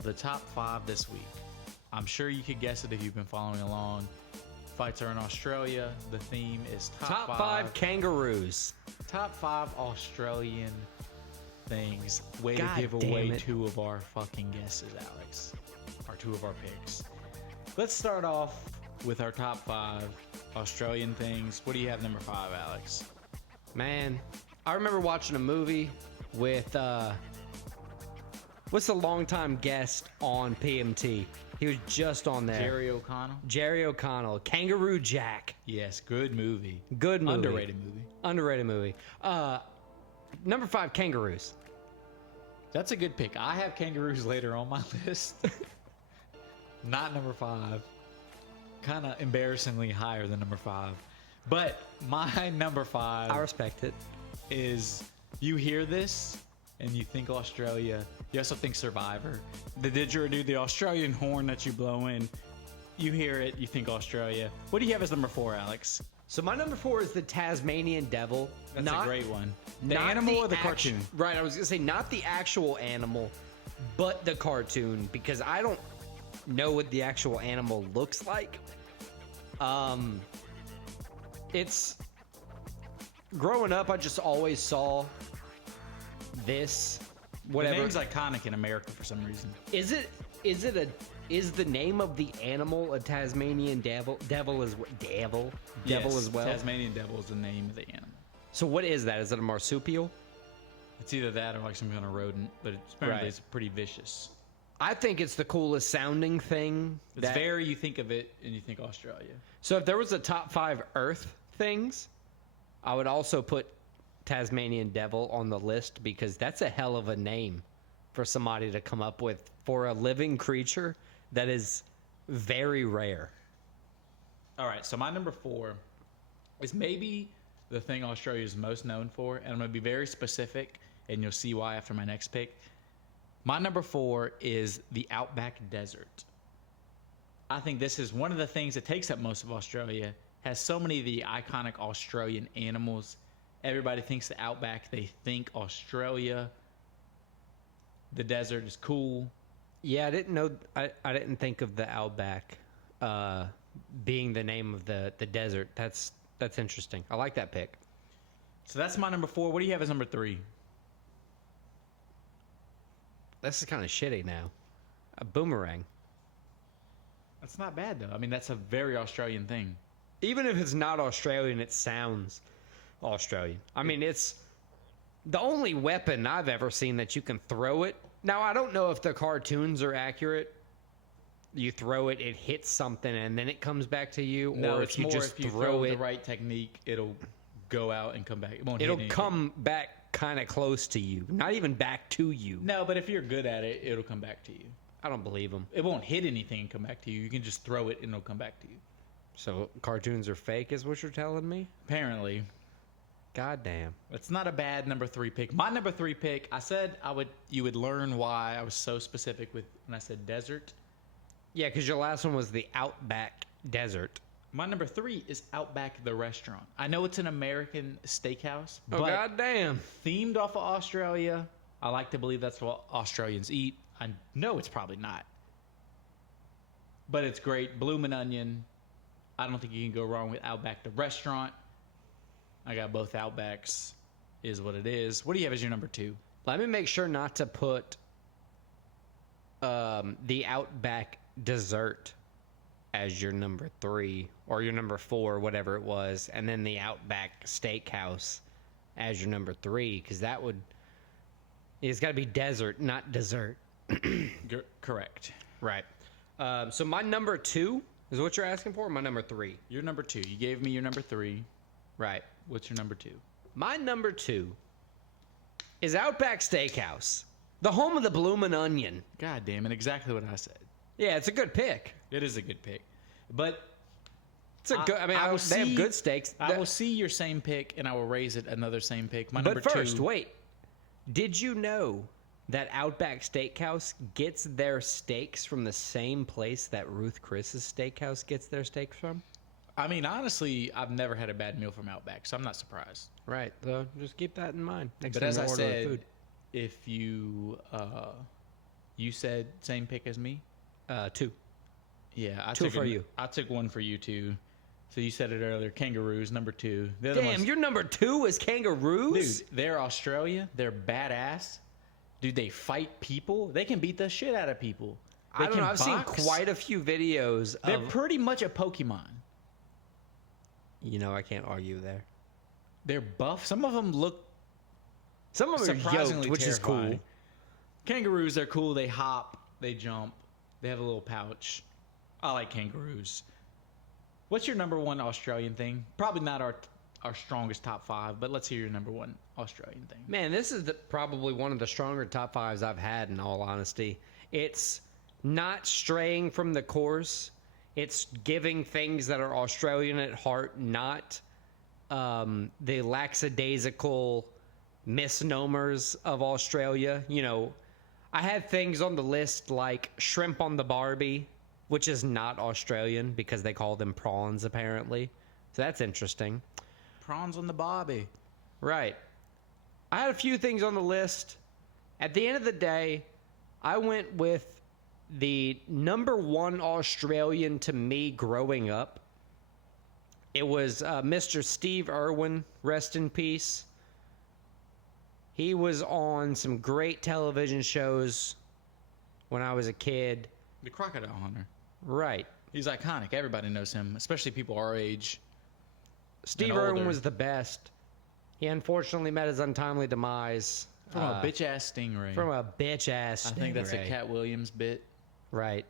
of the top 5 this week. I'm sure you could guess it if you've been following along. Fights are in Australia. The theme is Top 5 kangaroos. Top 5 Australian things. Way God to give damn away it. 2 of our fucking guesses, Alex. Or 2 of our picks. Let's start off with our top 5 Australian things. What do you have number 5, Alex? Man, I remember watching a movie with, what's the longtime guest on PMT? He was just on there. Jerry O'Connell? Jerry O'Connell. Kangaroo Jack. Yes, good movie. Good movie. Underrated movie. Underrated movie. Number 5, kangaroos. That's a good pick. I have kangaroos later on my list. Not number 5. Kind of embarrassingly higher than number 5. But my number 5 I respect it. is, you hear this and you think Australia. You also think Survivor. The didgeridoo, the Australian horn that you blow in. You hear it, you think Australia. What do you have as number 4, Alex? So my number 4 is the Tasmanian devil. That's a great one. The not animal or the actu- cartoon? Right, I was going to say not the actual animal, but the cartoon, because I don't know what the actual animal looks like. It's growing up, I just always saw this whatever. The name's iconic in America for some reason. Is the name of the animal a Tasmanian devil as well? Yes, As well. Tasmanian devil is the name of the animal. So what is that? Is it a marsupial? It's either that or like some kind of rodent, but apparently Right. it's pretty vicious. I think it's the coolest sounding thing. It's very, you think of it and you think Australia. So if there was a top 5 Earth things, I would also put Tasmanian devil on the list, because that's a hell of a name for somebody to come up with for a living creature that is very rare. All right, so my number 4 is maybe the thing Australia is most known for, and I'm going to be very specific, and you'll see why after my next pick. My number 4 is the Outback Desert. I think this is one of the things that takes up most of Australia. Has so many of the iconic Australian animals. Everybody thinks the Outback, they think Australia. The desert is cool. Yeah, I didn't know. I didn't think of the Outback being the name of the desert. That's interesting. I like that pick. So that's my number 4. What do you have as number 3? This is kind of shitty now. A boomerang. That's not bad though. I mean, that's a very Australian thing. Even if it's not Australian, it sounds Australian. I mean, it's the only weapon I've ever seen that you can throw it. Now, I don't know if the cartoons are accurate. You throw it, it hits something, and then it comes back to you. No, or it's if you more just if you throw the it, right technique, it'll go out and come back. It won't it'll hit anything. come back kind of close to you. Not even back to you. No, but if you're good at it, it'll come back to you. I don't believe them. It won't hit anything and come back to you. You can just throw it and it'll come back to you. So cartoons are fake, is what you're telling me? Apparently. God damn. It's not a bad number 3 pick. My number 3 pick, I said you would learn why I was so specific with when I said desert. Yeah, because your last one was the Outback Desert. My number 3 is Outback the restaurant. I know it's an American steakhouse, Oh, but god damn. themed off of Australia. I like to believe that's what Australians eat. I know it's probably not. But it's great. Bloomin' Onion. I don't think you can go wrong with Outback the restaurant. I got both Outbacks. Is what it is. What do you have as your number 2? Let me make sure not to put the Outback Dessert as your number 3 or your number 4, whatever it was, and then the Outback Steakhouse as your number 3, because that would... It's got to be desert, not dessert. Correct. Right. So my number 2 is what you're asking for, or my number 3? Your number 2. You gave me your number 3. Right. What's your number 2? My number 2 is Outback Steakhouse, the home of the Bloomin' Onion. God damn it. Exactly what I said. Yeah, it's a good pick. It is a good pick. But It's a good. I mean, I will they have see- good steaks. I will see your same pick and I will raise it another same pick. My But number first, 2. wait. Did you know that Outback Steakhouse gets their steaks from the same place that Ruth Chris's Steakhouse gets their steaks from? I mean, honestly, I've never had a bad meal from Outback, so I'm not surprised. Right. So just keep that in mind. Next But time as you I order said, food. if you You said same pick as me. 2. Yeah, I Two took for you. I took one for you too. So you said it earlier. Kangaroos, number 2. They're the Damn, most, your number 2 is kangaroos? dude. They're Australia. They're badass. Dude, they fight people. They can beat the shit out of people. They I don't can know. I've seen box. quite a few videos They're of... pretty much a Pokemon. You know, I can't argue there. They're buff. Some of them look Some of them are surprisingly yoked, which is terrifying. cool. Kangaroos, they're cool. They hop. They jump. They have a little pouch. I like kangaroos. What's your number 1 Australian thing? Probably not our strongest top 5, but let's hear your number 1 Australian thing. Man, this is probably one of the stronger top 5s I've had, in all honesty. It's not straying from the course. It's giving things that are Australian at heart, not the lackadaisical misnomers of Australia. You know, I had things on the list like shrimp on the Barbie, which is not Australian because they call them prawns, apparently. So that's interesting. Prawns on the bobby. Right. I had a few things on the list. At the end of the day, I went with the number 1 Australian to me growing up. It was Mr. Steve Irwin, rest in peace. He was on some great television shows when I was a kid. The Crocodile Hunter. Right. He's iconic. Everybody knows him, especially people our age. Steve older. Irwin was the best. He unfortunately met his untimely demise From a bitch-ass stingray. from a bitch-ass I think that's a stingray. Cat Williams bit. Right.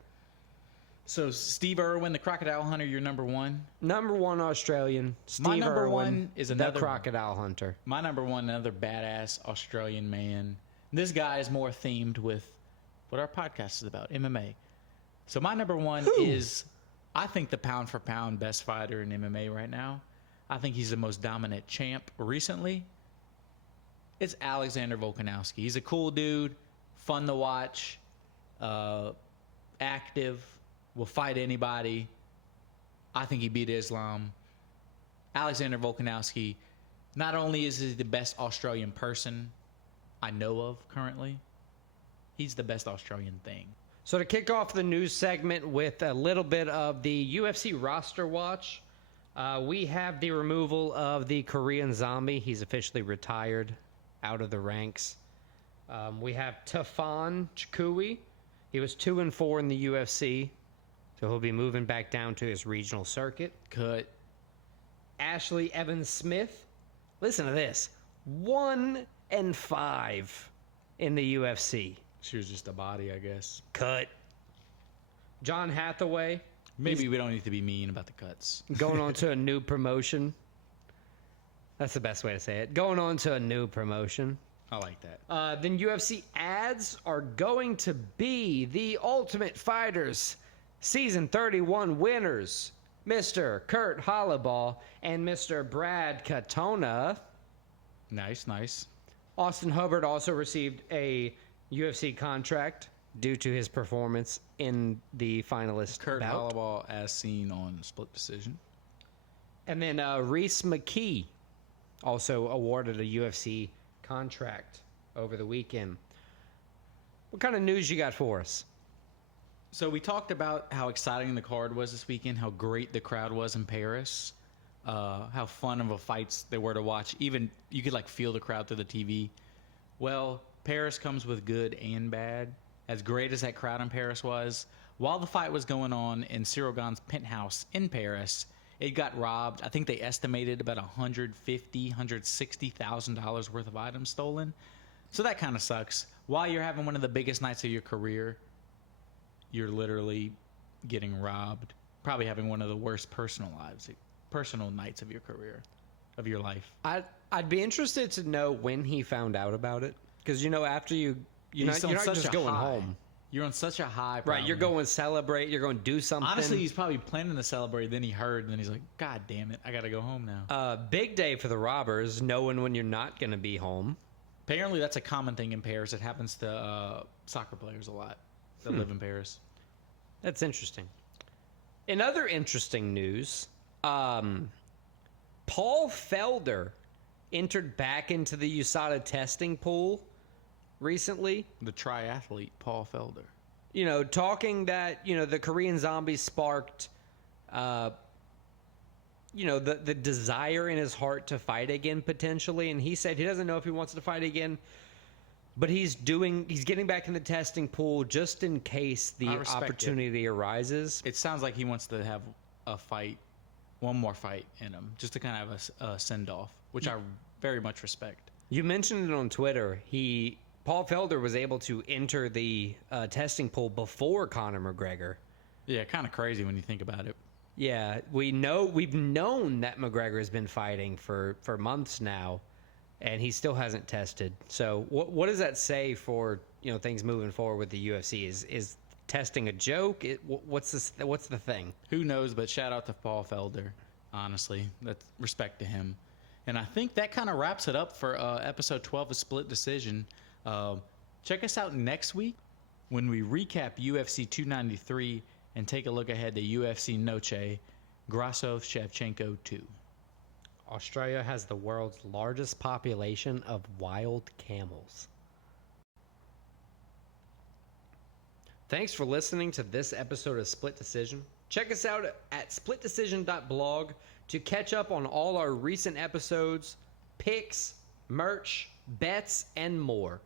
So Steve Irwin, the Crocodile Hunter, you're number 1. Number 1 Australian, Steve My number Irwin, 1 is the another crocodile hunter. My number 1, another badass Australian man. This guy is more themed with what our podcast is about, MMA. So my number 1 is, I think, the pound for pound best fighter in MMA right now. I think he's the most dominant champ recently. It's Alexander Volkanovski. He's a cool dude, fun to watch, active, will fight anybody. I think he beat Islam. Alexander Volkanovski, not only is he the best Australian person I know of currently, he's the best Australian thing. So to kick off the news segment with a little bit of the UFC roster watch, we have the removal of the Korean Zombie. He's officially retired out of the ranks. We have Tafan Chikui. He was 2-4 in the UFC, so he'll be moving back down to his regional circuit. Cut. Ashley Evans Smith. Listen to this. 1-5 in the UFC. She was just a body, I guess. Cut. John Hathaway Maybe we don't need to be mean about the cuts. going on to a new promotion. That's the best way to say it. Going on to a new promotion. I like that. Then UFC ads are going to be the Ultimate Fighters Season 31 winners, Mr. Kurt Holloway and Mr. Brad Katona. Nice, nice. Austin Hubbard also received a UFC contract due to his performance in the finalist Kurt bout. Holloway as seen on Split Decision. And then Reese McKee also awarded a UFC contract over the weekend. What kind of news you got for us? So we talked about how exciting the card was this weekend, how great the crowd was in Paris, how fun of a fights they were to watch. Even you could like feel the crowd through the TV. Well, Paris comes with good and bad. As great as that crowd in Paris was, while the fight was going on in Cyril Gane's penthouse in Paris, it got robbed. I think they estimated about $160,000 worth of items stolen. So that kind of sucks. While you're having one of the biggest nights of your career, you're literally getting robbed. Probably having one of the worst personal nights of your career, of your life. I'd be interested to know when he found out about it, because after you're He's not on such just a going high. home, You're on such a high. right? Probably. You're going to celebrate. You're going to do something. Honestly, he's probably planning to celebrate. Then he heard, and then he's like, "God damn it, I got to go home now." Big day for the robbers, knowing when you're not going to be home. Apparently, that's a common thing in Paris. It happens to soccer players a lot that live in Paris. That's interesting. In other interesting news, Paul Felder entered back into the USADA testing pool recently. The triathlete Paul Felder. You know, talking that, you know, the Korean Zombie sparked, you know, the desire in his heart to fight again potentially. And he said he doesn't know if he wants to fight again, but he's getting back in the testing pool just in case the opportunity arises. It sounds like he wants to have a fight, one more fight in him, just to kind of have a send-off, which I very much respect. You mentioned it on Twitter. Paul Felder was able to enter the testing pool before Conor McGregor. Yeah, kind of crazy when you think about it. Yeah, we've known that McGregor has been fighting for months now, and he still hasn't tested. So what does that say for, you know, things moving forward with the UFC? Is testing a joke? What's the thing? Who knows? But shout out to Paul Felder. Honestly, that's respect to him. And I think that kind of wraps it up for episode 12 of Split Decision. Check us out next week when we recap UFC 293 and take a look ahead to UFC Noche Grasso Shevchenko 2. Australia has the world's largest population of wild camels. Thanks for listening to this episode of Split Decision. Check us out at splitdecision.blog to catch up on all our recent episodes, picks, merch, bets, and more.